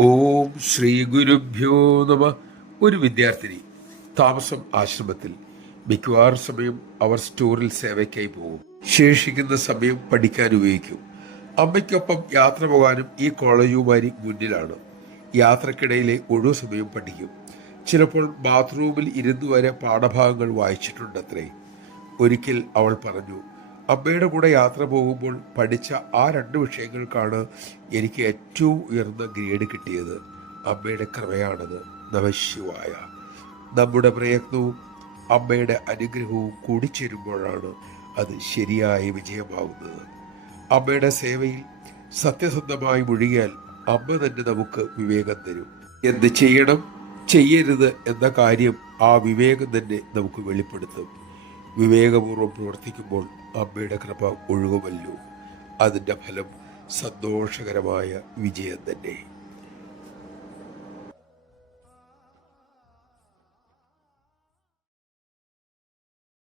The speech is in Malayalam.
ഓം ശ്രീ ഗുരുഭ്യോ നമ. ഒരു വിദ്യാർത്ഥിനി താമസം ആശ്രമത്തിൽ. മിക്കവാറും സമയം അവർ സ്റ്റോറിൽ സേവയ്ക്കായി പോകും. ശേഷിക്കുന്ന സമയം പഠിക്കാൻ ഉപയോഗിക്കും. അമ്മയ്ക്കൊപ്പം യാത്ര പോകാനും ഈ കോളേജുമാരി മുന്നിലാണ്. യാത്രക്കിടയിലെ ഒഴിവു സമയം പഠിക്കും. ചിലപ്പോൾ ബാത്റൂമിൽ ഇരുന്നു വരെ പാഠഭാഗങ്ങൾ വായിച്ചിട്ടുണ്ടത്രേ. ഒരിക്കൽ അവൾ പറഞ്ഞു, അമ്മയുടെ കൂടെ യാത്ര പോകുമ്പോൾ പഠിച്ച ആ 2 വിഷയങ്ങൾക്കാണ് എനിക്ക് ഏറ്റവും ഉയർന്ന ഗ്രേഡ് കിട്ടിയത്. അമ്മയുടെ കൃപയാണത്. നമഃശിവായ. നമ്മുടെ പ്രയത്നവും അമ്മയുടെ അനുഗ്രഹവും കൂടിച്ചേരുമ്പോഴാണ് അത് ശരിയായ വിജയമാകുന്നത്. അമ്മയുടെ സേവയിൽ സത്യസന്ധമായി മുഴുകിയാൽ അമ്മ തന്നെ നമുക്ക് വിവേകം തരും. എന്ത് ചെയ്യണം, ചെയ്യരുത് എന്ന കാര്യം ആ വിവേകം തന്നെ നമുക്ക് വെളിപ്പെടുത്തും. വിവേകപൂർവ്വം പ്രവർത്തിക്കുമ്പോൾ അമ്മയുടെ കൃപ ഒഴുകുമല്ലോ. അതിൻ്റെ ഫലം സന്തോഷകരമായ വിജയം തന്നെ.